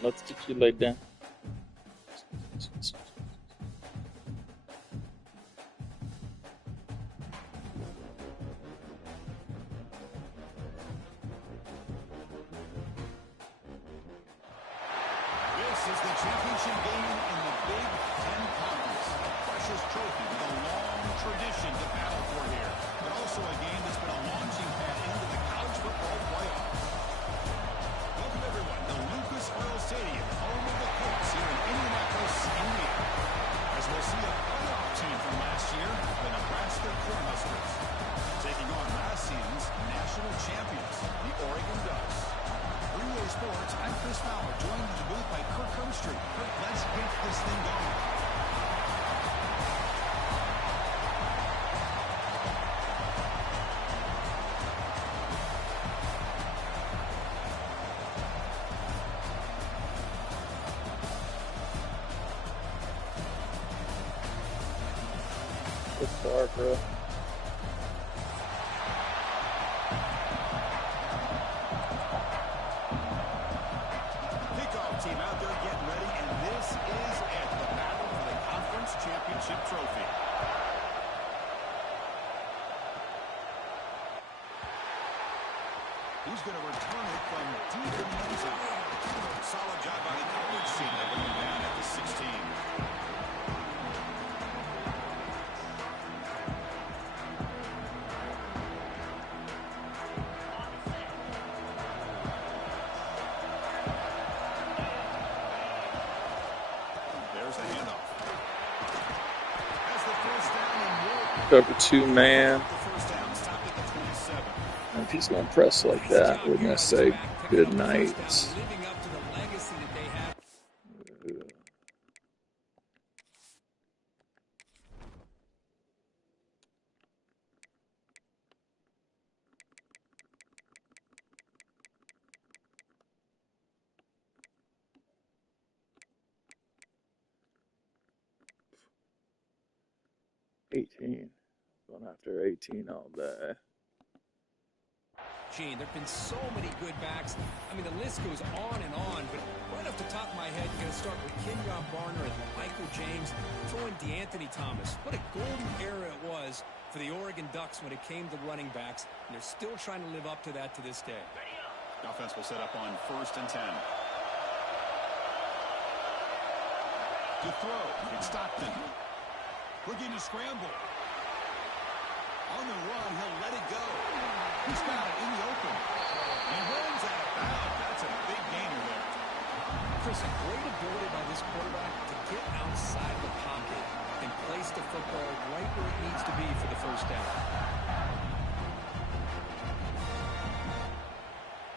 Let's get you laid down. This is the championship game in the Big Ten Conference. Precious trophy with a long tradition to battle for here, but also a game that's been a launching pad into the college football playoffs. Welcome, everyone, to Lucas Oil Stadium, home of the Colts here in Indianapolis, Indiana. As we'll see a playoff team from last year, the Nebraska Cornhuskers, taking on last season's national champions, the Oregon Ducks. For EA Sports, I'm Chris Fowler, joined in the booth by Kirk Herbstreit. Kirk, let's get this thing going. Good far, bro. Kickoff team out there getting ready, and this is it, the battle for the conference championship trophy. Who's going to return it from deep in the end zone? Solid job by the coverage team. They bring him down at the 16. There's the handoff. Has the first down and more. Cover 2 man. The first down stopped at the 27. If he's gonna press like that, we're gonna say good night. Living up to the legacy that they have. 18. Going after 18 all day. Gene, there have been so many good backs. I mean, the list goes on and on, but right off the top of my head, you're going to start with Kenyon Barner and Michael James, throwing DeAnthony Thomas. What a golden era it was for the Oregon Ducks when it came to running backs, and they're still trying to live up to that to this day. Offense will set up on 1st and 10. To throw, it's Stockton. Looking to scramble. On the run, he'll let it go. He's got it in the open. He runs out of bounds. That's a big gainer there. Chris, a great ability by this quarterback to get outside the pocket and place the football right where it needs to be for the first down.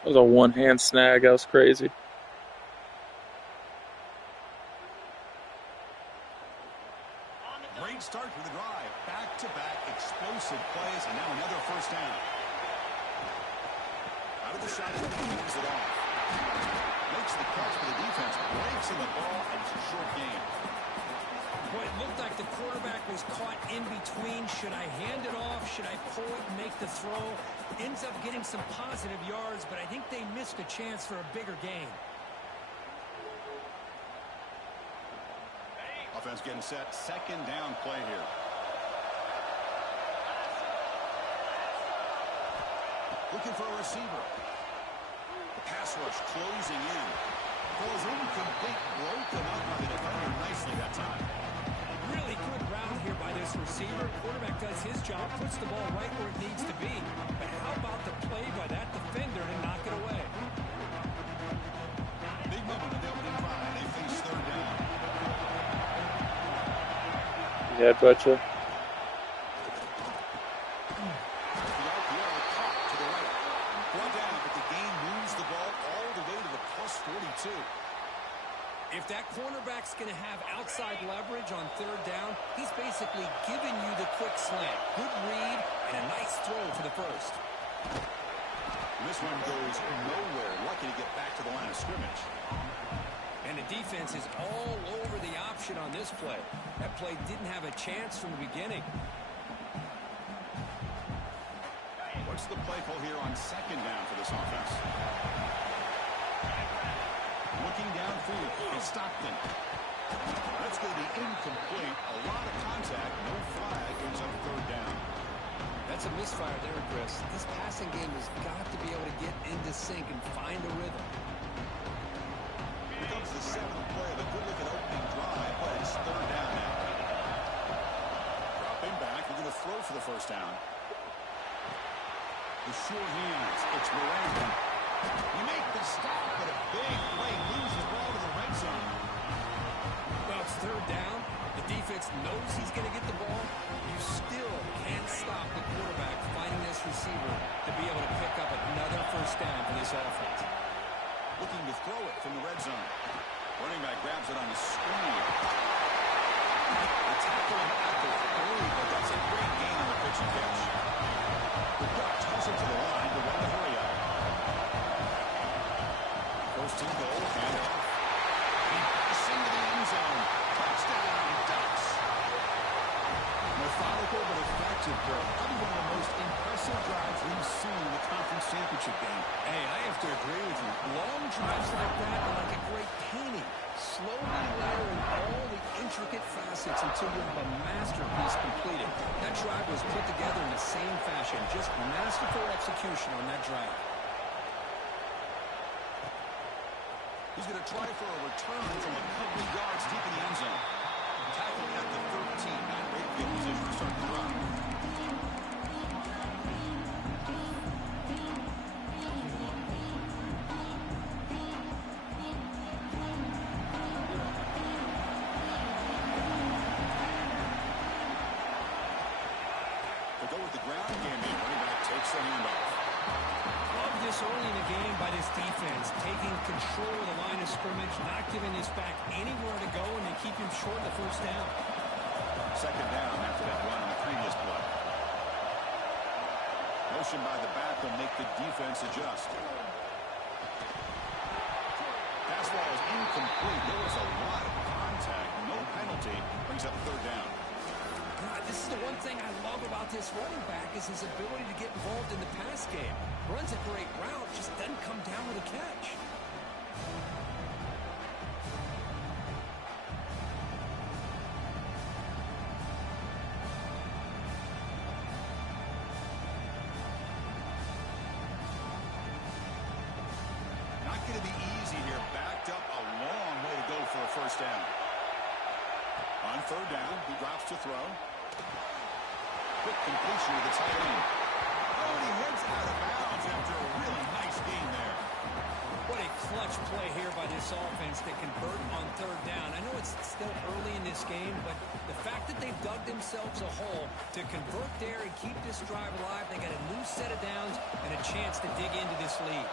That was a one-hand snag. That was crazy. Great start for the drive. Back-to-back explosive plays, and now another first down. Out of the shotgun, he moves it off. Makes the catch for the defense. Breaks in the ball, and it's a short game. Boy, it looked like the quarterback was caught in between. Should I hand it off? Should I pull it and make the throw? Ends up getting some positive yards, but I think they missed a chance for a bigger gain. Offense getting set. 2nd down play here. Looking for a receiver. The pass rush closing in. Falls incomplete. Broken up by the defender nicely that time. Really good route here by this receiver. Quarterback does his job, puts the ball right where it needs to be. But how about the play by that defender to knock it away? Big moment of the opening drive. They face 3rd down. Yeah, gotcha. The RPO caught to the right. Brought down, but the game moves the ball all the way to the plus 42. If that cornerback's going to have outside leverage on 3rd down, he's basically giving you the quick slant. Good read and a nice throw for the first. This one goes nowhere. Lucky to get back to the line of scrimmage. And the defense is all over the option on this play. That play didn't have a chance from the beginning. What's the play call here on 2nd down for this offense? Looking feet. It's Stockton. Let's go to incomplete. A lot of contact. No flag. Brings up third down. That's a misfire there, Chris. This passing game has got to be able to get into sync and find a rhythm. Here comes the seventh play of a good-looking opening drive, but it's third down now. Dropping back. We're going to throw for the first down. The short hands. It's Miranda. You make the stop, but a big play moves the ball to the red zone. Well, it's third down. The defense knows he's going to get the ball. You still can't stop the quarterback finding this receiver to be able to pick up another first down for this offense. Looking to throw it from the red zone. Running back grabs it on the screen. The tackle at the 3, but that's a great gain on the pitch and catch. The Duck toss it to the line to run the hurry up. First and goal, hand off. He passes into the end zone. Touchdown, Ducks. Methodical but effective, Bill. Probably one of the most impressive drives we've seen in the conference championship game. Hey, I have to agree with you. Long drives like that are like a great painting. Slowly layering all the intricate facets until you have a masterpiece completed. That drive was put together in the same fashion. Just masterful execution on that drive. He's going to try for a return from a couple of yards deep in the end zone. Tackled at the 13. Not great field position to start the drive. To go with the ground game, the running back takes the handoff. Love this early in the game by this defense, taking control of the line of scrimmage, not giving this back anywhere to go, and they keep him short of the first down. Second down after that run on the previous play. Motion by the back will make the defense adjust. Pass ball is incomplete. There was a lot of contact. No penalty. Brings up third down. God, this is the one thing I love about this running back is his ability to get involved in the pass game. Runs a great route, just doesn't come down with a catch. Not going to be easy here. Backed up a long way to go for a first down. On third down, he drops to throw. Quick completion to the tight end. Oh, and he heads out of bounds after a really nice gain there. What a clutch play here by this offense to convert on third down. I know it's still early in this game, but the fact that they've dug themselves a hole to convert there and keep this drive alive, they got a new set of downs and a chance to dig into this lead.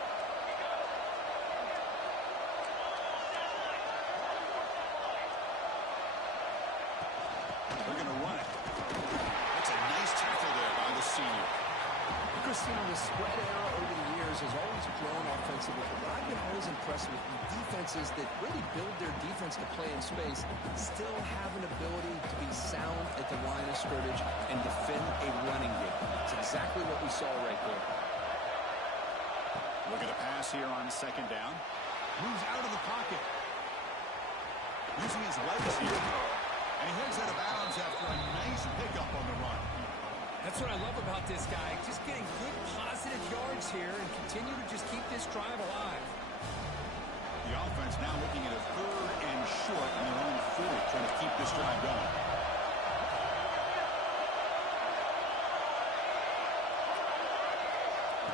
They're going to run it. That's a nice tackle there by the senior. Christian, the spread era over the years has always grown offensively, but I've been always impressed with the defenses that really build their defense to play in space, still have an ability to be sound at the line of scrimmage and defend a running game. It's exactly what we saw right there. Look at a pass here on second down. Moves out of the pocket. Using his legs here. And he heads out of bounds after a nice pickup on the run. That's what I love about this guy. Just getting good positive yards here and continue to just keep this drive alive. The offense now looking at a third and short on their own 40, trying to keep this drive going.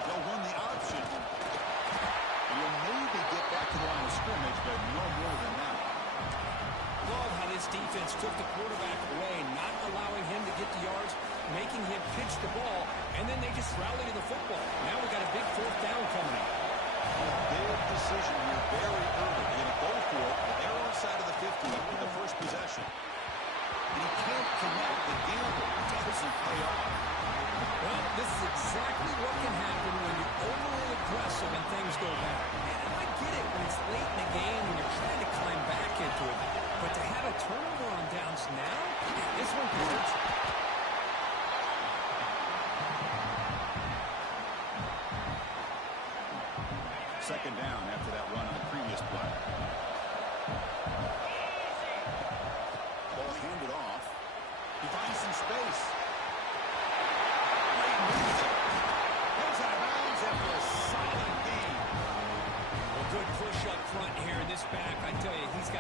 They'll run the option. And you'll maybe get back to the line of scrimmage, but no more than that. Love how this defense took the quarterback away, not allowing him to get the yards, making him pitch the ball, and then they just rally to the football. Now we got a big fourth down coming up. A big decision here very early. They're going to go for it, but they're inside of the 50 with the first possession. And he can't connect. The gamble doesn't pay off. Well, this is exactly what can happen when you're overly aggressive and things go bad. And I get it when it's late in the game and you're trying to climb back into it. But to have a turnover on downs now, this one hurts. Second down after that run on the previous play.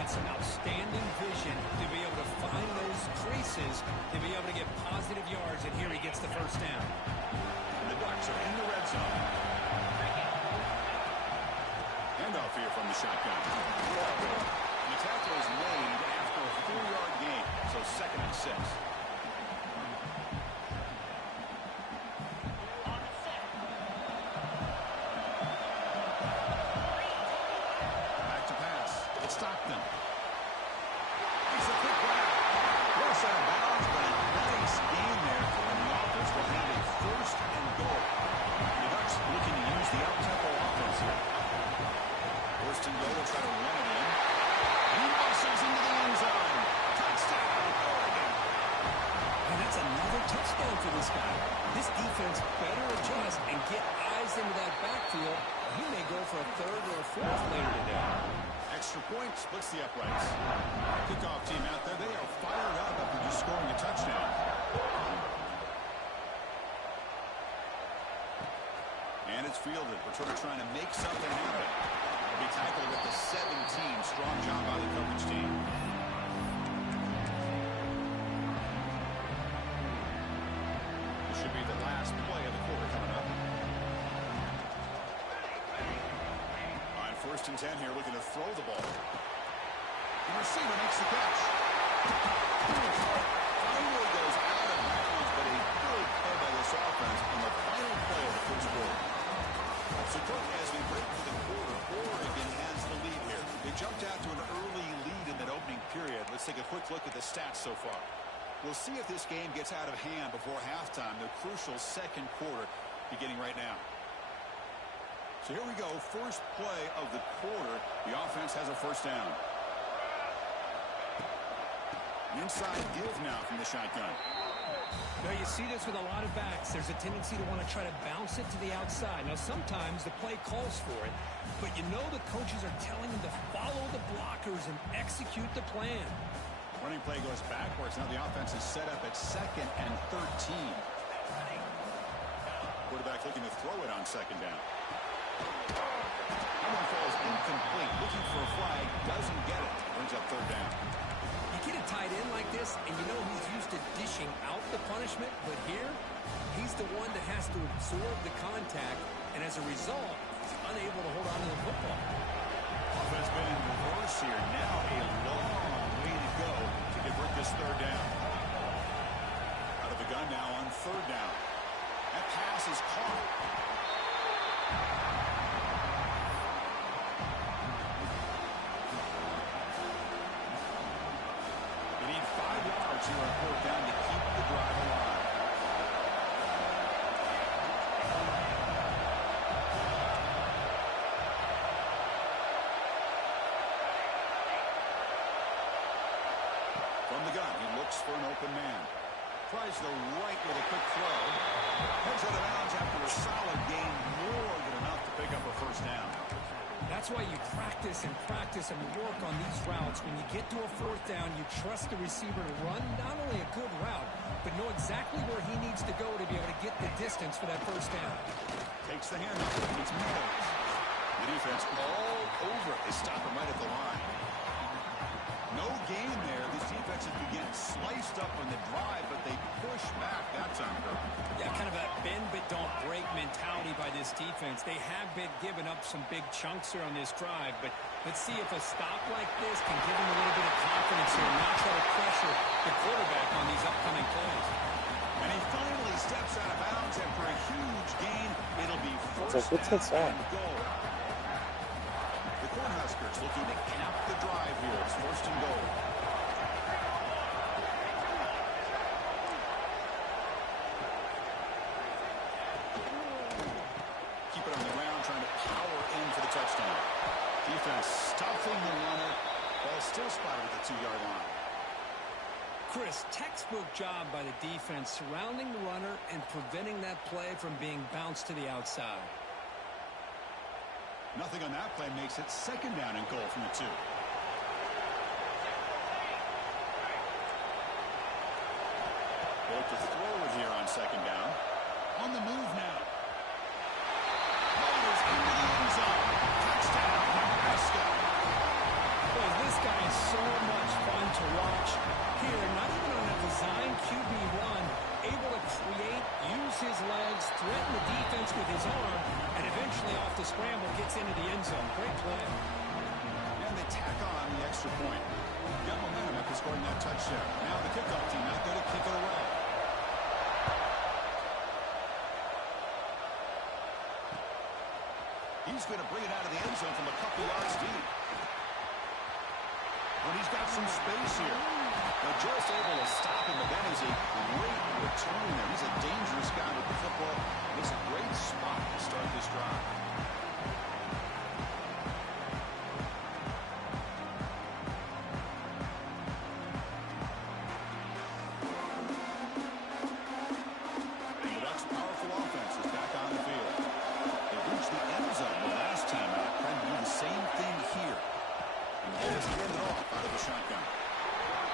got some outstanding vision to be able to find those creases, to be able to get positive yards, and here he gets the first down. And the Ducks are in the red zone. Handoff here from the shotgun. The tackle is made after a 4-yard gain, so 2nd and 6. Back to pass. It's Stockton. He's a quick grab. Well set of bounds, but a nice gain there for the offense. Will have a 1st and goal. The Ducks looking to use the up-tempo offense here. 1st and goal, will try to run it in. He muscles into the end zone. Touchdown, Oregon. And that's another touchdown for this guy. This defense better adjust and get eyes into that backfield. He may go for a 3rd or a 4th later today. Extra point splits the uprights. Kickoff team out there, they are fired up after just scoring a touchdown. And it's fielded. We're trying to make something happen. Will be tackled at the 17. Strong job by the coverage team. This should be the last play of the quarter coming up. On 1st and 10 here, looking to throw the ball. The receiver makes the catch. Finally goes out of bounds, but a good play by this offense on the final play of the 1st quarter. So, Cook, as we break for the quarter, Oregon has the lead here. They jumped out to an early lead in that opening period. Let's take a quick look at the stats so far. We'll see if this game gets out of hand before halftime, the crucial 2nd quarter beginning right now. So here we go, 1st play of the quarter. The offense has a 1st down. An inside give now from the shotgun. Now, you see this with a lot of backs. There's a tendency to want to try to bounce it to the outside. Now, sometimes the play calls for it, but you know the coaches are telling them to follow the blockers and execute the plan. Running play goes backwards. Now the offense is set up at 2nd and 13. Quarterback looking to throw it on 2nd down. That one falls incomplete. Looking for a flag. Doesn't get it. Brings up 3rd down. You get a tight end like this, and you know he's used to dishing out the punishment, but here, he's the one that has to absorb the contact, and as a result, he's unable to hold on to the football. Offense been in reverse here. Now a long way to go to convert this 3rd down. Out of the gun now on 3rd down. That pass is caught. They need 5 yards here on 4th down to keep the drive alive. From the gun, he looks for an open man. Tries the right with a quick throw. Heads out of bounds after a solid gain, more than enough to pick up a 1st down. That's why you practice and work on these routes. When you get to a 4th down, you trust the receiver to run not only a good route, but know exactly where he needs to go to be able to get the distance for that 1st down. Takes the handoff. It's Mills. The defense all over it. They stop him right at the line. No gain there. This defense has begun sliced up on the drive, but they push back that time. Yeah, kind of a bend but don't break mentality by this defense. They have been giving up some big chunks here on this drive, but let's see if a stop like this can give them a little bit of confidence here and not try to pressure the quarterback on these upcoming plays. And he finally steps out of bounds after a huge gain. It'll be 1st what's that down sound? and goal. The Cornhuskers looking to cap the drive here. It's 1st and goal. Keep it on the ground, trying to power in for the touchdown. Defense stuffing the runner. Ball still spotted at the 2-yard line. Chris, textbook job by the defense surrounding the runner and preventing that play from being bounced to the outside. Nothing on that play makes it 2nd down and goal from the 2. They look to throw it here on 2nd down. On the move now. Ball is into the end zone. Touchdown, Nebraska. Boy, this guy is extra point. Got momentum after scoring that touchdown. Now the kickoff team out there to kick it away. He's going to bring it out of the end zone from a couple yards deep. But he's got some space here. Now just able to stop him, but that is a great return there. He's a dangerous guy with the football. It's a great spot to start this drive. And the Ducks' powerful offense is back on the field. They reached the end zone the last time out, trying to do the same thing here. And Holmes handed off out of the shotgun.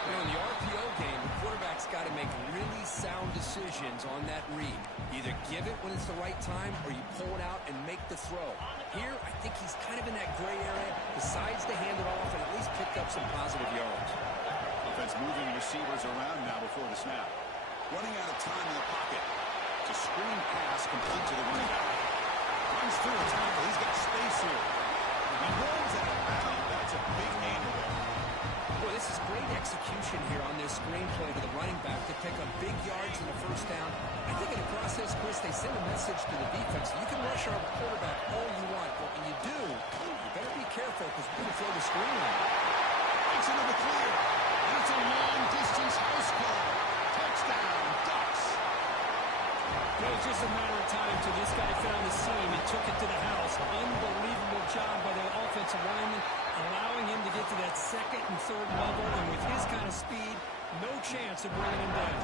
You know, in the RPO game, the quarterback's got to make really sound decisions on that read. Either give it when it's the right time or you pull it out and make the throw. Here, I think he's kind of in that gray area, decides to hand it off and at least picked up some positive yards. Offense moving receivers around now before the snap. Running out of time in the pocket. It's a screen pass complete to the running back. Runs through a tackle. He's got space here. He runs out of bounds. That's a big gain there. Boy, this is great execution here on this screen play to the running back to pick up big yards in the first down. I think in the process, Chris, they send a message to the defense. You can rush our quarterback all you want, but when you do, you better be careful because we're going to throw the screen on. Takes it to the clear. And it's a long-distance house call. Touchdown, Ducks. It was just a matter of time until this guy found the seam and took it to the house. Unbelievable job by the offensive lineman, allowing him to get to that second and third level, and with his kind of speed, no chance of bringing him down.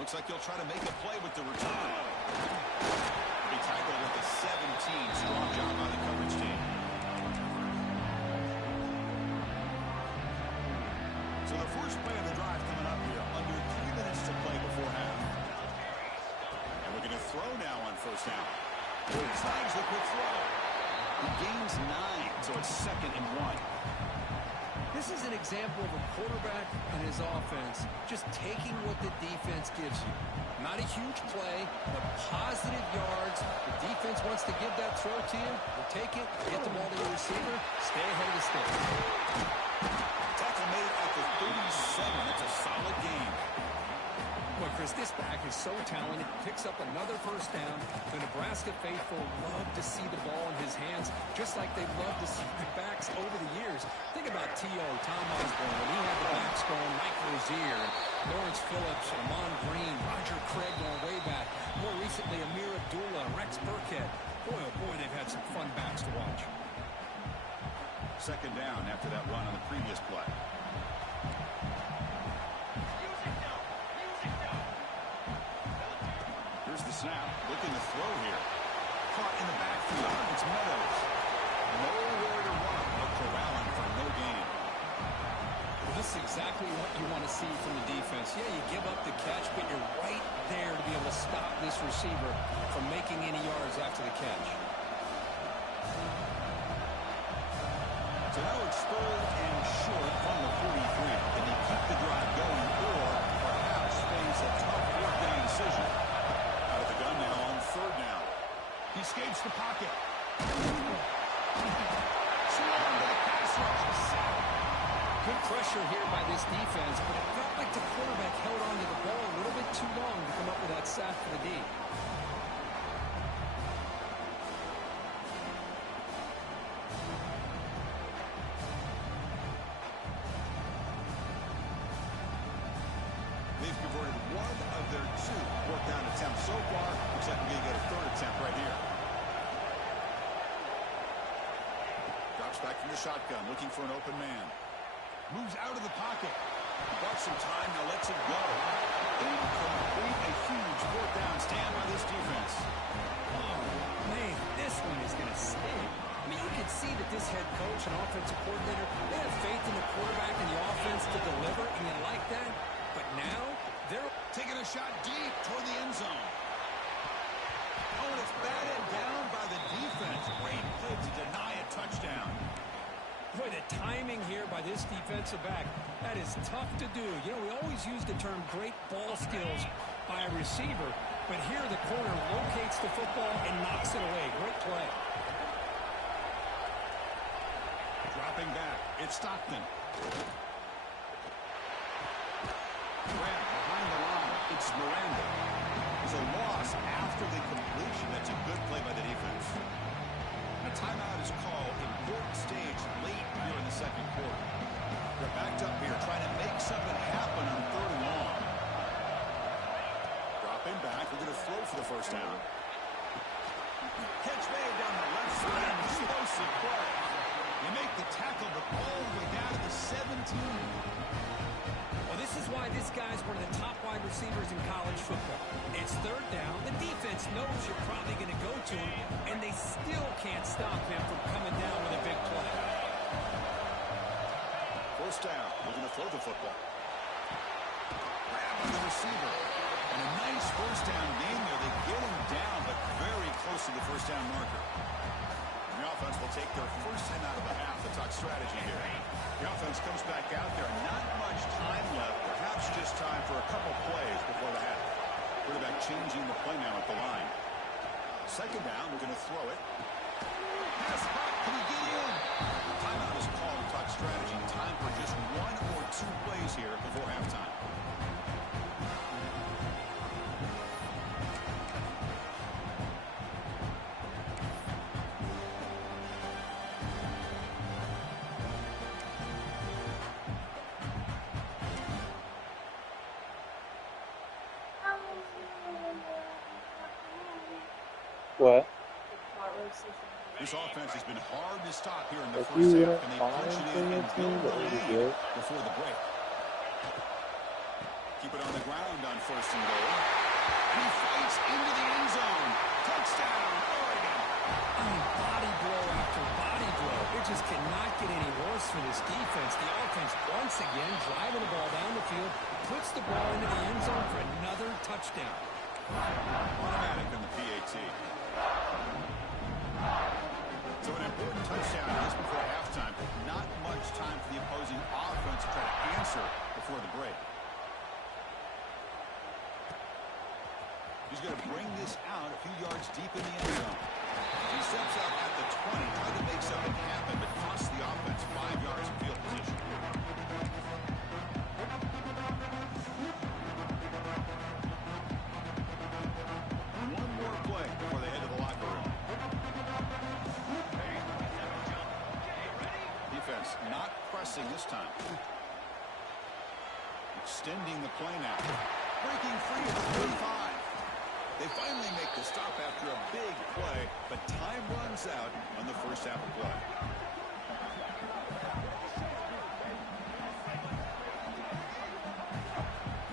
Looks like he'll try to make a play with the return. He tackled with a 17. Strong job by the coverage team. So the first play of the drive coming up here. Under 3 minutes to play before half. And we're going to throw now on first down. Snags the quick throw. He gains 9, so it's 2nd and 1. This is an example of a quarterback and his offense just taking what the defense gives you. Not a huge play, but positive yards. The defense wants to give that throw to you. You take it, get the ball to the receiver, stay ahead of the sticks. Tackle made at the 37. That's a solid game. Boy, Chris, this back is so talented. Picks up another first down. The Nebraska faithful love to see the ball in his hands, just like they've loved to see the backs over the years. Think about T.O., Tom Osborne, when he had the backs going, Mike Rozier, Lawrence Phillips, Amon Green, Roger Craig going way back. More recently, Amir Abdullah, Rex Burkhead. Boy, oh boy, they've had some fun backs to watch. 2nd down after that run on the previous play. Here's the snap. Looking to throw here. Caught in the backfield. It's Meadows. Nowhere to run. No corralling for no gain. Well, this is exactly what you want to see from the defense. Yeah, you give up the catch, but you're right there to be able to stop this receiver from making any yards after the catch. So now it's 3rd and short from the 43. Can they keep the drive going or perhaps face a tough 4th down decision? Out of the gun now on 3rd down. He escapes the pocket. Swarmed to the pass rush. Good pressure here by this defense, but it felt like the quarterback held on to the ball a little bit too long to come up with that sack for the D. They've converted 1 of their 2 fourth down attempts so far. Looks like we're going to get a 3rd attempt right here. Drops back from the shotgun, looking for an open man. Moves out of the pocket. Bought some time, now lets it go. Incomplete, a huge 4th down stand by this defense. Oh, man, this one is going to sting. I mean, you can see that this head coach and offensive coordinator, they have faith in the quarterback and the offense to deliver, and you like that. But now, they're Taking a shot deep toward the end zone. Oh, and it's batted down by the defense. Great play to deny a touchdown. Boy, the timing here by this defensive back, that is tough to do. You know, we always use the term great ball skills by a receiver, But here the corner locates the football and knocks it away. Great play. Dropping back, it's Stockton. Grant behind the line, it's Miranda. It's a loss after the completion. That's a good play by the defense. A timeout is called. Important stage late here in the second quarter. They're backed up here trying to make something happen on 3rd and long. Dropping back, we're going to throw for the first down. Catch made down the left side. Explosive play. They make the tackle, but all the way down to the 17. Well, this is why this guy's one of the top wide receivers in college football. It's 3rd down. The defense knows you're probably going to go to him, and they still can't stop him from coming down with a big play. 1st down. We're going to throw the football. Grab on the receiver. And a nice 1st down gain there. They get him down, but very close to the 1st down marker. And the offense will take their first time out of the half to talk strategy here. The offense comes back out there. Not much time left. Perhaps just time for a couple plays before the half. Quarterback changing the play now at the line. 2nd down. We're going to throw it. Pass back. Can he get in? Timeout is called to talk strategy. Time for just 1 or 2 plays here before halftime. What? This offense has been hard to stop here in the If first you half, wouldn't and they find punch it in and anything, build that the would be lead good. before the break. Keep it on the ground on 1st and goal. And he fights into the end zone. Touchdown, Oregon. I mean, body blow after body blow. It just cannot get any worse for this defense. The offense, once again, driving the ball down the field, puts the ball into the end zone for another touchdown. Automatic on the PAT. So an important touchdown just before halftime. Not much time for the opposing offense to try to answer before the break. He's going to bring this out a few yards deep in the end zone. He steps out at the 20, trying to make something happen, but costs the offense 5 yards of field position. One more play before they head to the locker room. Defense not pressing this time. Extending the play now. Breaking free at the 35. They finally make the stop after a big play, but time runs out on the first half of play.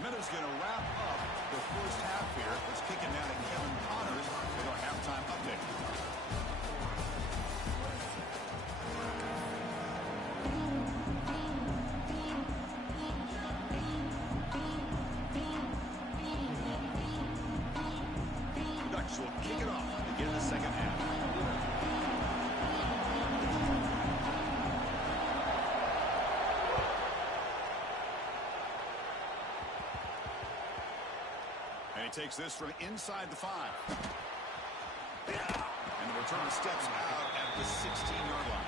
Minutes going to wrap up the first half here. Let's kick it down to Kevin Connors with our halftime update. Ducks will kick it off to begin the second half. And he takes this from inside the 5. And the return steps out at the 16-yard line.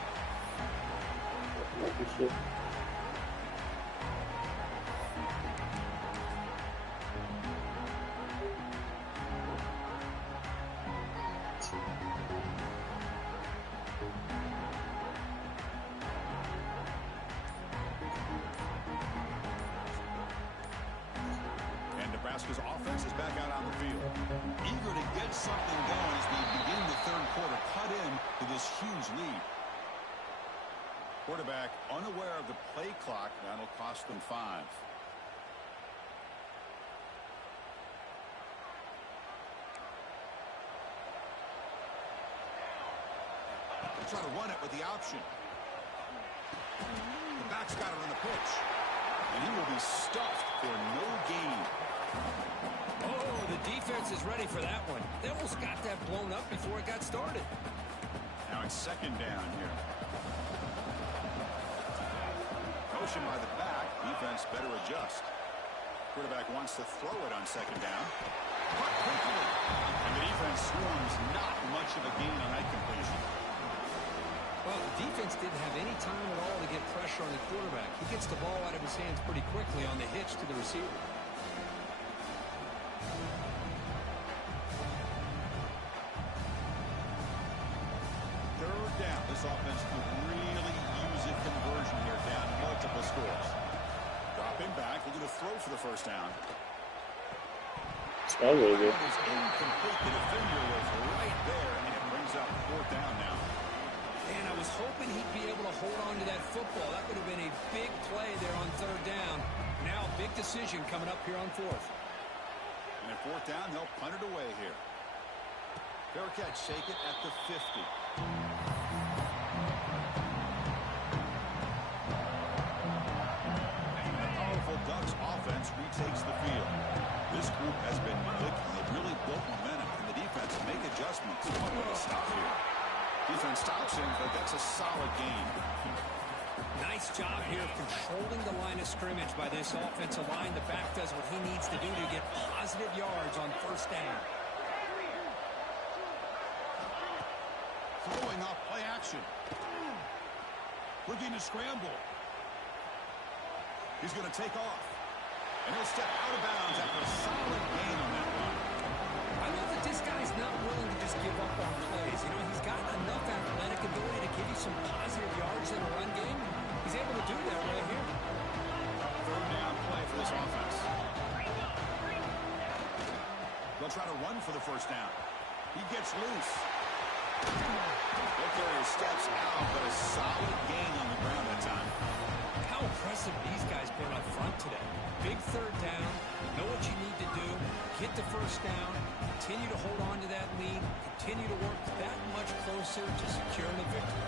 Nebraska's offense is back out on the field. Eager to get something going as we begin the third quarter. Cut in to this huge lead. Quarterback unaware of the play clock. That'll cost them 5. They'll try to run it with the option. The back's got it on the pitch. And he will be stuffed for no gain. Oh, the defense is ready for that one. They almost got that blown up before it got started. Now it's 2nd down here. Motion by the back. Defense better adjust. Quarterback wants to throw it on 2nd down. Caught quickly. And the defense swarms not much of a gain on that completion. Well, the defense didn't have any time at all to get pressure on the quarterback. He gets the ball out of his hands pretty quickly on the hitch to the receiver. Third down. This offense could really use a conversion here, down multiple scores. Dropping back, looking to throw for the first down. That was really good. That was incomplete. The defender was right there, and it brings up fourth down now. And I was hoping he'd be able to hold on to that football. That would have been a big play there on third down. Now a big decision coming up here on fourth. And at fourth down, they'll punt it away here. Bearcats shake it at the 50. The powerful Ducks offense retakes the field. This group has been clicking. They've really built momentum, and the defense make adjustments. What a stop here. Defense stops him, but that's a solid gain. Nice job here controlling the line of scrimmage by this offensive line. The back does what he needs to do to get positive yards on first down. Throwing off play action. Looking to scramble. He's going to take off. And he'll step out of bounds after a solid gain on that run. I love that this guy's not willing to just give up on plays. You know, he's got enough athletic ability to give you some positive yards in a run game. He's able to do that right here. Third down play for this offense. They'll try to run for the first down. He gets loose. Look there, he steps out, but a solid gain on the ground that time. How impressive these guys been up front today. Big third down, know what you need to do, get the first down, continue to hold on to that lead, continue to work that much closer to securing the victory.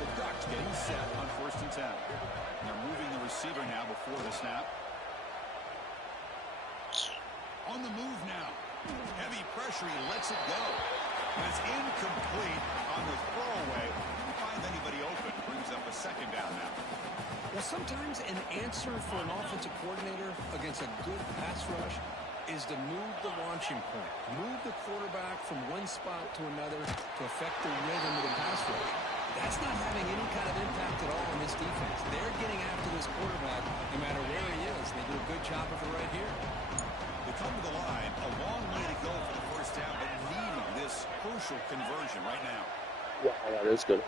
The Ducks getting set on first and 10. They're moving the receiver now before the snap. On the move now. Heavy pressure, he lets it go. And it's incomplete on the throwaway. Didn't find anybody open. Brings up a second down now. Well, sometimes an answer for an offensive coordinator against a good pass rush is to move the launching point. Move the quarterback from one spot to another to affect the rhythm of the pass rush. That's not having any kind of impact at all on this defense. They're getting after this quarterback no matter where he is. They do a good job of it right here. They come to the line. A long way to go for the first down, but needing this crucial conversion right now. Wow, that is good.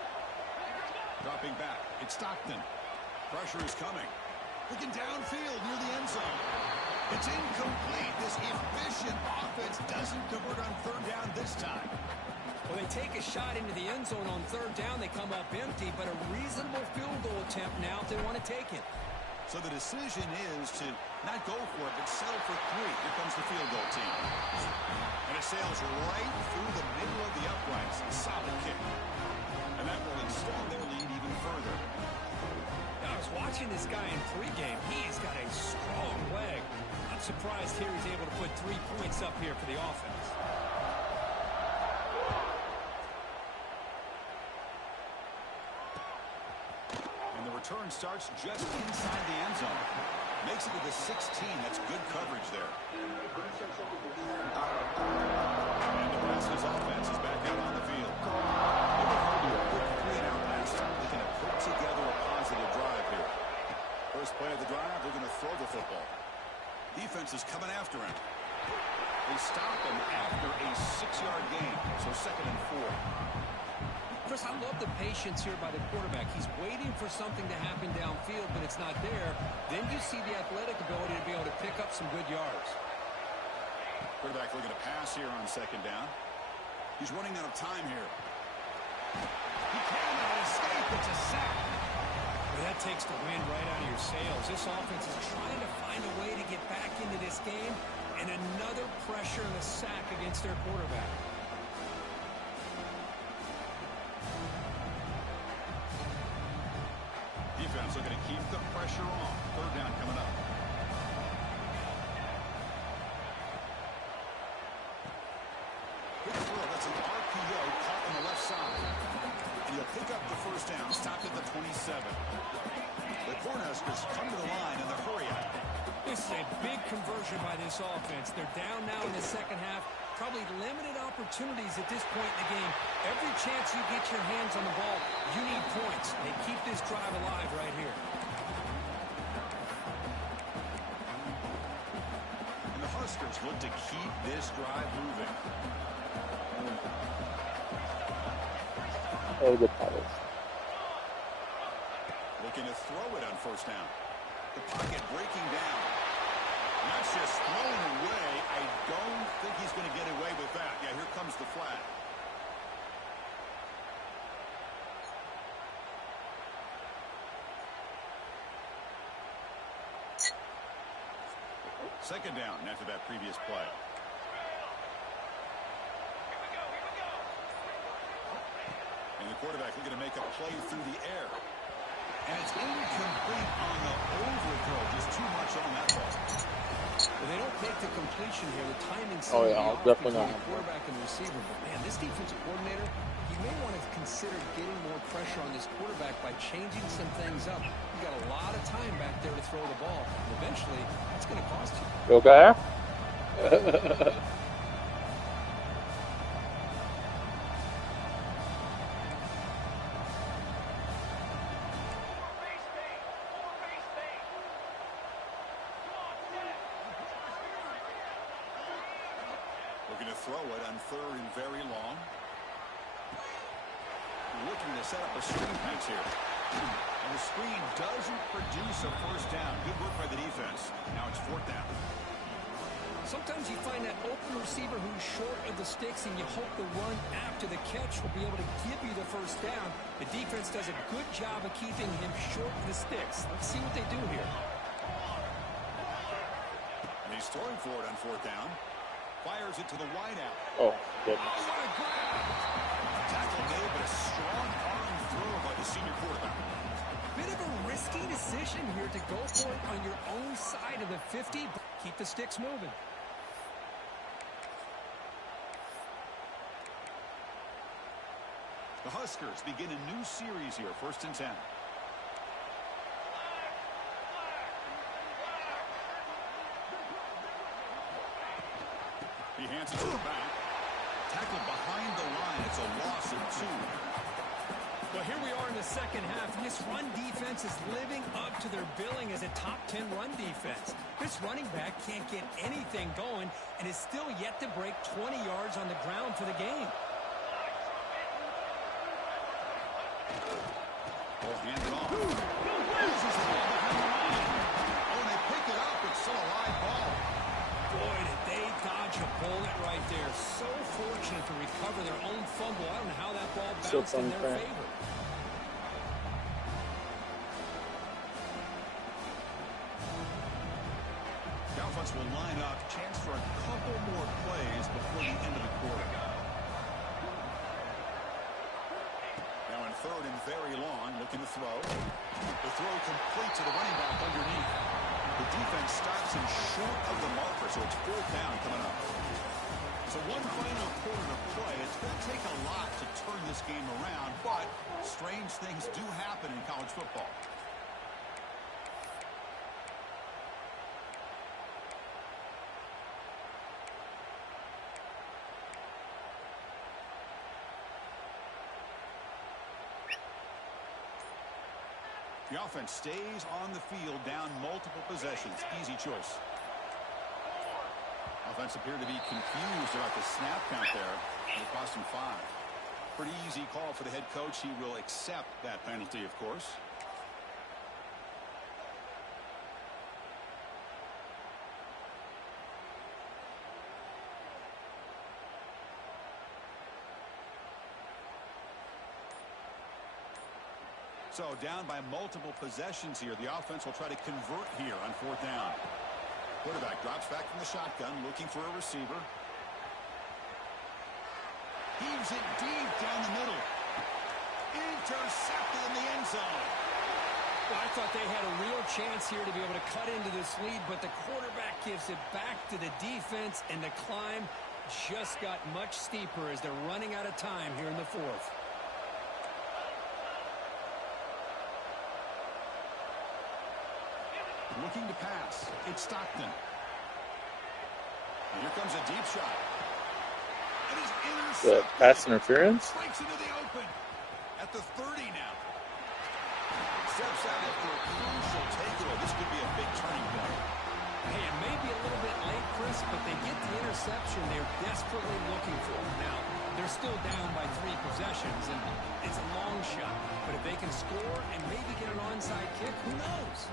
Dropping back. It's Stockton. Pressure is coming. Looking downfield near the end zone. It's incomplete. This efficient offense doesn't convert on third down this time. Well, they take a shot into the end zone on third down. They come up empty, but a reasonable field goal attempt now if they want to take it. So the decision is to not go for it, but settle for 3. Here comes the field goal team. And it sails right through the middle of the uprights. Solid kick. And that will extend their lead even further. I was watching this guy in pregame. He's got a strong leg. I'm surprised here he's able to put 3 points up here for the offense. And the return starts just inside the end zone. Makes it to the 16. That's good coverage there. And Nebraska's offense is back out on the field. They were hard to do a quick 3-and-out last time. Looking to put together a positive drive here. First play of the drive, they're going to throw the football. Defense is coming after him. They stop him after a 6-yard gain. So 2nd and 4. Chris, I love the patience here by the quarterback. He's waiting for something to happen downfield, but it's not there. Then you see the athletic ability to be able to pick up some good yards. Quarterback looking to pass here on 2nd down. He's running out of time here. He cannot escape. It's a sack. Well, that takes the wind right out of your sails. This offense is trying to find a way to get back into this game, and another pressure and a sack against their quarterback. Defense looking to keep the pressure on. Third down coming up. Good throw. That's an RPO caught on the left side. And he'll pick up the first down. Stopped at the 27. The Cornhuskers come to the line in the hurry out. This is a big conversion by this offense. They're down now in the second half. Probably limited opportunities at this point in the game. Every chance you get your hands on the ball, you need points. They keep this drive alive right here. And the Huskers look to keep this drive moving. Oh, good paddles. Looking to throw it on first down. The pocket breaking down. And that's just thrown away. I don't think he's going to get away with that. Yeah, here comes the flag. Second down after that previous play. And the quarterback looking to make a play through the air. And it's incomplete on the overthrow. Just too much on that ball. Well, they don't make the completion here. The timing seems Oh, to yeah, be I'll off definitely between not. the quarterback and the receiver. But, man, this defensive coordinator, he may want to consider getting more pressure on this quarterback by changing some things up. You got a lot of time back there to throw the ball. And eventually, that's going to cost you. You okay? Looking to throw it on third and very long. Looking to set up a screen pass here. And the screen doesn't produce a first down. Good work by the defense. Now it's fourth down. Sometimes you find that open receiver who's short of the sticks, and you hope the run after the catch will be able to give you the first down. The defense does a good job of keeping him short of the sticks. Let's see what they do here. And he's throwing for it on fourth down. Fires it to the wideout. Oh, goodness. Oh, what a grab! Tackle made, but a strong arm throw by the senior quarterback. Bit of a risky decision here to go for it on your own side of the 50. Keep the sticks moving. The Huskers begin a new series here, 1st and 10. He hands it to the back. Tackled behind the line. It's a loss of 2. Well, here we are in the second half. This run defense is living up to their billing as a top 10 run defense. This running back can't get anything going and is still yet to break 20 yards on the ground for the game. Well, hand it off. Loses the ball behind the line. Oh, and they pick it up. It's still a live ball. Boy, did they dodge a bullet right there. So fortunate to recover their own fumble. I don't know how that ball bounced in their favor. The offense will line up. Chance for a couple more plays before the end of the quarter. Now in third and very long, looking to throw. The throw complete to the running back underneath. The defense stops him short of the marker, so it's fourth down coming up. So one final quarter to play. It's going to take a lot to turn this game around, but strange things do happen in college football. The offense stays on the field, down multiple possessions. Easy choice. Offense appeared to be confused about the snap count there. And it cost him 5. Pretty easy call for the head coach. He will accept that penalty, of course. So down by multiple possessions here. The offense will try to convert here on fourth down. Quarterback drops back from the shotgun, looking for a receiver. Heaves it deep down the middle. Intercepted in the end zone. Well, I thought they had a real chance here to be able to cut into this lead, but the quarterback gives it back to the defense, and the climb just got much steeper as they're running out of time here in the fourth. Looking to pass. It's Stockton. And here comes a deep shot. It is The intercepted. pass interference? Strikes into the open. At the 30 now. Steps out after a crucial takeaway. This could be a big turning point. Hey, it may be a little bit late, Chris, but they get the interception they're desperately looking for. Now, they're still down by 3 possessions, and it's a long shot. But if they can score and maybe get an onside kick, who knows?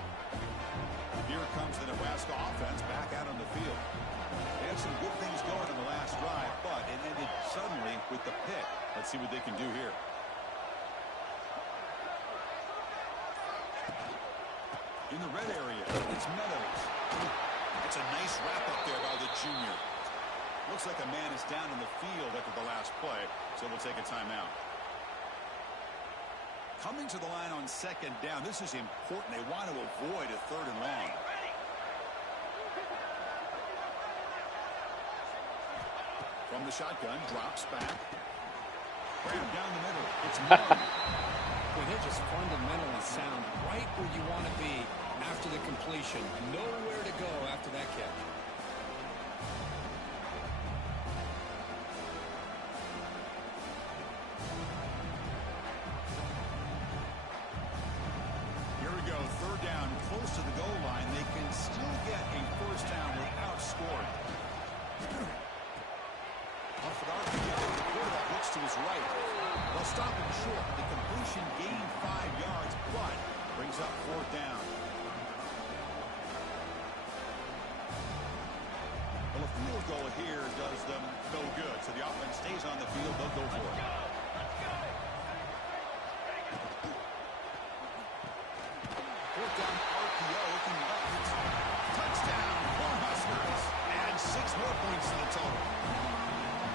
Here comes the Nebraska offense back out on the field. They had some good things going in the last drive, but it ended suddenly with the pick. Let's see what they can do here. In the red area, it's Meadows. It's a nice wrap-up there by the junior. Looks like a man is down in the field after the last play, so we'll take a timeout. Coming to the line on second down, this is important. They want to avoid a 3rd and long. From the shotgun, drops back. Graham down the middle. It's Moore. Well, they're just fundamentally sound, right where you want to be after the completion. Nowhere to go after that catch. Here we go, 3rd down, close to the goal line. They can still get a 1st down without scoring. Off an RPO, the quarterback looks to his right. They'll stop him short. The completion gained 5 yards, but brings up 4th down. Well, a field goal here does them no good. So the offense stays on the field. They'll go for it. Fourth down RPO looking left. Touchdown, Cornhuskers. Add 6 more points to the total.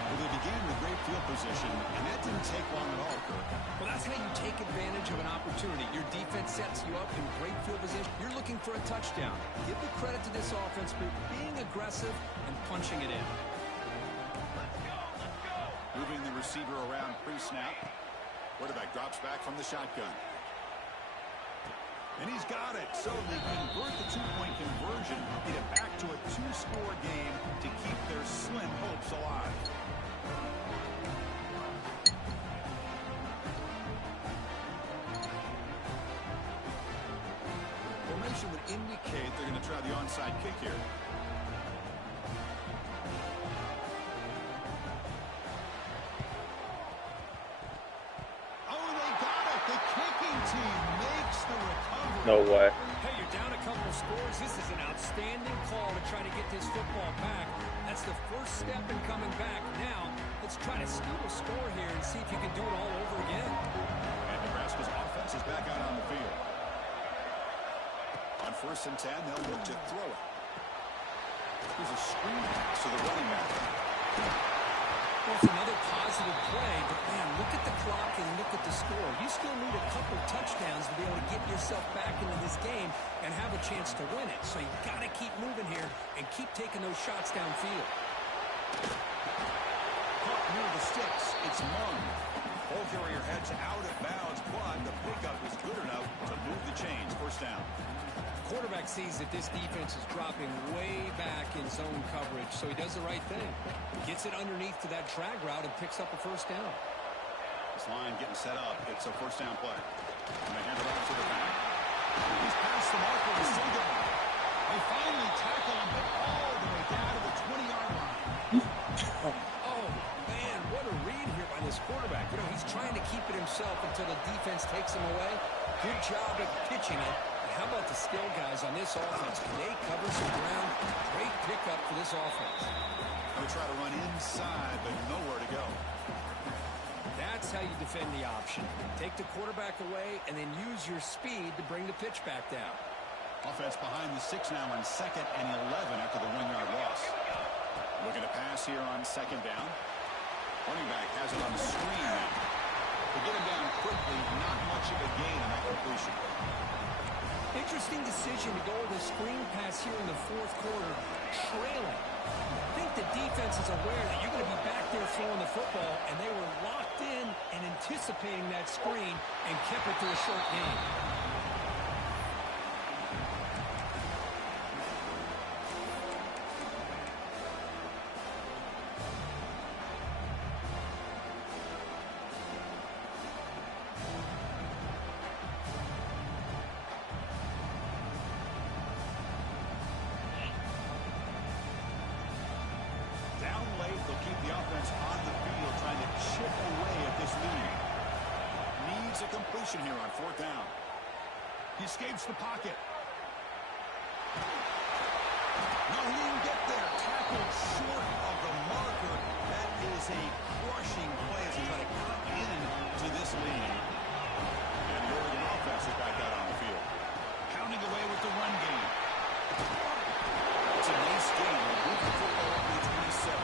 Well, they began with great field position, and that didn't take long at all, Kirk. Well, that's how you take advantage of an opportunity. Your defense sets you up in great field position. You're looking for a touchdown. Give the credit to this offense for being aggressive and punching it in. Moving the receiver around pre-snap. Quarterback drops back from the shotgun. And he's got it. So they convert the 2-point conversion, get it back to a 2-score game to keep their slim hopes alive. Formation would indicate they're going to try the onside kick here. Oh, they got it. The kicking team makes the recovery. No way. Hey, you're down a couple scores. This is an outstanding call to try to get this football back. That's the first step in coming back. Now, let's try to steal a score here and see if you can do it all over again. And Nebraska's offense is back out on the field. On 1st and 10, they'll look to throw it. Here's a screen pass to the running back. Well, it's another positive play, but man, look at the clock and look at the score. You still need a couple touchdowns to be able to get yourself back into this game and have a chance to win it. So you got to keep moving here and keep taking those shots downfield. Caught near the sticks. It's Mung. Ball carrier heads out of bounds, but the pickup is good enough to move the chains. 1st down. Quarterback sees that this defense is dropping way back in zone coverage, so he does the right thing. Gets it underneath to that drag route and picks up a 1st down. This line getting set up. It's a 1st down play. And they hand it off to the back. He's past the marker and still going. They finally tackle him, but all the way down to the 20-yard line. Oh, man, what a read here by this quarterback. You know, he's trying to keep it himself until the defense takes him away. Good job at pitching it. How about the skill guys on this offense? Can they cover some ground? Great pickup for this offense. They try to run inside, but nowhere to go. That's how you defend the option. Take the quarterback away and then use your speed to bring the pitch back down. Offense behind the 6 now on 2nd and 11 after the 1-yard loss. Looking to pass here on 2nd down. Running back has it on the screen now. To get him down quickly, not much of a gain on that completion. Interesting decision to go with a screen pass here in the 4th quarter, trailing. I think the defense is aware that you're going to be back there throwing the football, and they were locked in and anticipating that screen and kept it to a short game. situation here on 4th down. He escapes the pocket. No, he didn't get there. Tackled short of the marker. That is a crushing play as he try to cut in to this lead. And the Oregon offense is back out on the field. Pounding away with the run game. It's a nice game. They move the football up to the 27.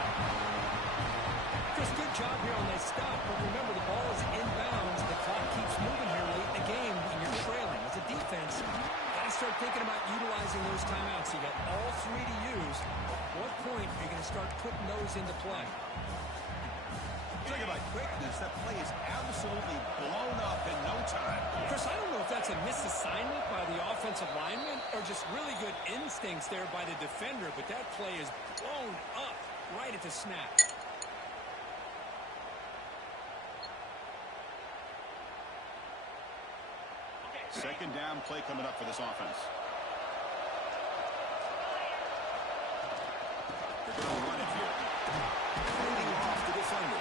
Chris, good job here on that stop, but remember the ball is inbounds. The clock keeps moving here late in the game when you're trailing. As a defense, got to start thinking about utilizing those timeouts. You got all three to use. At what point are you going to start putting those into play? Talk about quickness. That play is absolutely blown up in no time. Chris, I don't know if that's a misassignment by the offensive lineman or just really good instincts there by the defender, but that play is blown up right at the snap. Second down play coming up for this offense. They're going to run it here. Fading off the defender.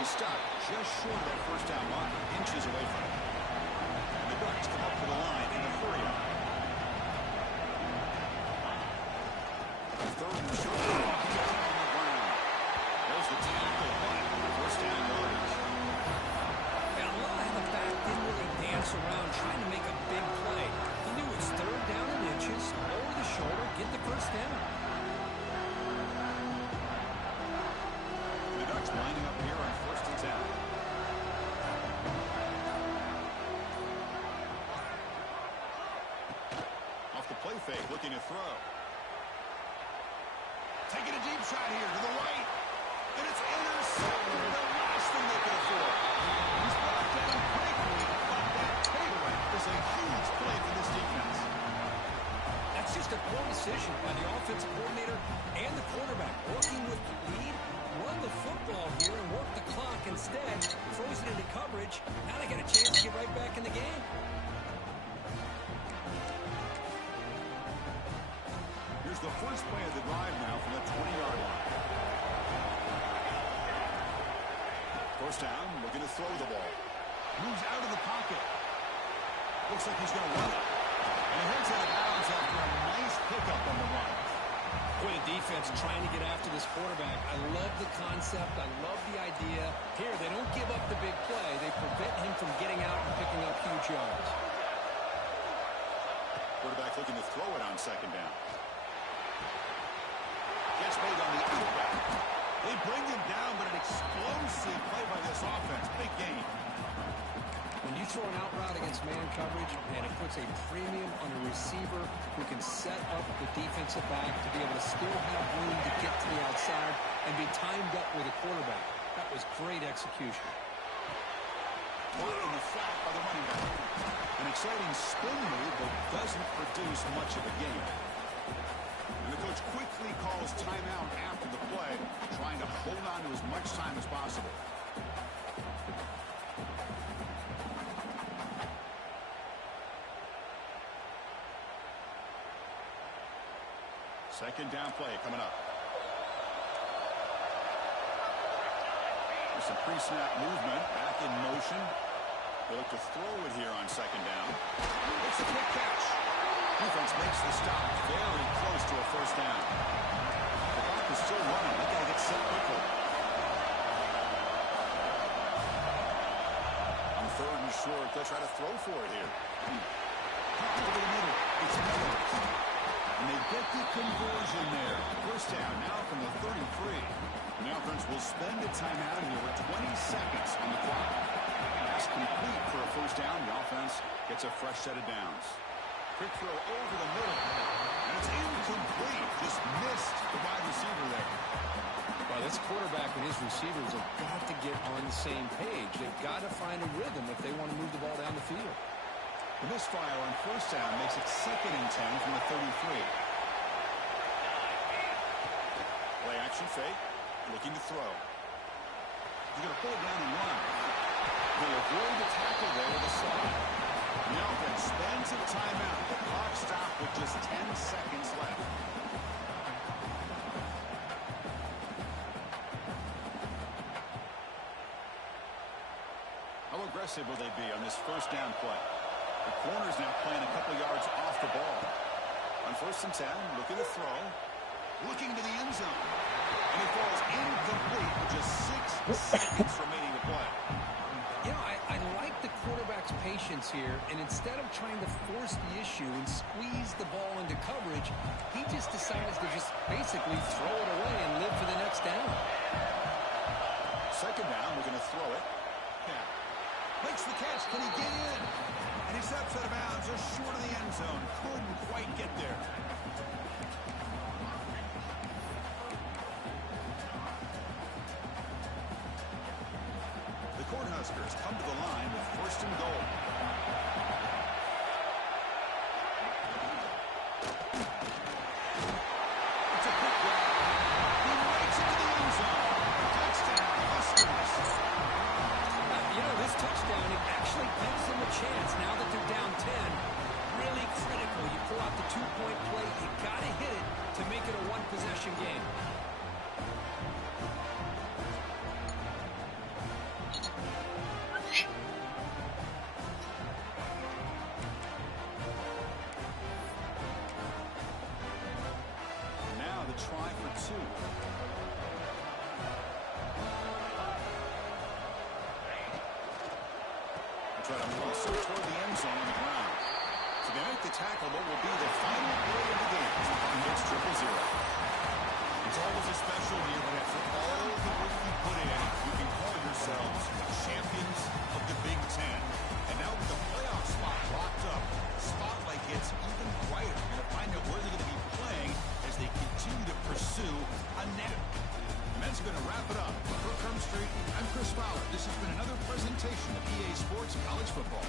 He stopped just short of that first down marker, inches away from it. And the Ducks come up to the line in a hurry up. Third and short. On the ground. There's the tackle, but first down yardage. And a lot of the back didn't really dance around trying to make a big play. He knew it was third down in inches, lower the shoulder, get the first down. The Ducks lining up here on 1st and 10. Off the play fake, looking to throw. Taking a deep shot here to the right. And it's intercepted. The last thing they could afford. He's brought down quickly, but that takeaway is a huge play for this defense. That's just a poor decision by the offensive coordinator and the quarterback. Working with the lead, run the football here and work the clock instead. Throws it into coverage. Now they get a chance to get right back in the game. Here's the first play of the drive now from the 20-yard line. First down, looking to throw the ball. Moves out of the pocket. Looks like he's going to run it. And he heads out of bounds after a nice pickup on the run. Boy, the defense trying to get after this quarterback. I love the concept. I love the idea. Here, they don't give up the big play. They prevent him from getting out and picking up huge yards. Quarterback looking to throw it on second down. Gets made on the outback. They bring him down, but an explosive play by this offense. Big game. When you throw an out route against man coverage, and it puts a premium on a receiver who can set up the defensive back to be able to still have room to get to the outside and be timed up with a quarterback. That was great execution. Put in the flat by the running back. An exciting spin move, but doesn't produce much of a game. And the coach quickly calls timeout after the play, trying to hold on to as much time as possible. Second down play coming up. There's some pre-snap movement, back in motion. They look to throw it here on second down. It's a quick catch. Defense makes the stop very close to a first down. The clock is still running. They got to get set quickly. On third and short, they'll try to throw for it here. Over the middle. It's Miller. And they get the conversion there. First down now from the 33. The offense will spend a timeout here with 20 seconds on the clock. Pass complete for a first down. The offense gets a fresh set of downs. Quick throw over the middle. And it's incomplete. Just missed the wide receiver there. Well, this quarterback and his receivers have got to get on the same page. They've got to find a rhythm if they want to move the ball down the field. The misfire on first down makes it 2nd and 10 from the 33. Play action fake. Looking to throw. He's going to pull it down and run. They'll avoid the tackle there with a slide. The offense spends a timeout. The clock stopped with just 10 seconds left. How aggressive will they be on this first down play? The corner's now playing a couple yards off the ball. On 1st and 10, looking to throw. Looking to the end zone. And it falls incomplete with just 6 seconds remaining to play. You know, I like the quarterback's patience here, and instead of trying to force the issue and squeeze the ball into coverage, he just decides to just basically throw it away and live for the next down. 2nd down, we're going to throw it. Yeah. Makes the catch. Can he get in? And he steps out of bounds just short of the end zone. Couldn't quite get there. The Cornhuskers come to the line with 1st and goal. It's a quick grab. He rakes into the end zone. Touchdown, Huskers. You know, this touchdown, it actually gives them a chance now that they're down 10. Really critical. You pull out the 2-point play, you got to hit it to make it a one-possession game. Now the try for 2. Try to muscle toward the end zone on the ground. So they make the tackle, what will be the final play of the game. It's 0-0. It's always a special year when after all the work you put in, you can call yourselves champions of the Big Ten. And now with the playoff spot locked up, the spotlight gets even brighter. You're going to find out where they're going to be playing as they continue to pursue a net. And that's going to wrap it up. For Kerm Street, I'm Chris Fowler. This has been another presentation of EA Sports College Football.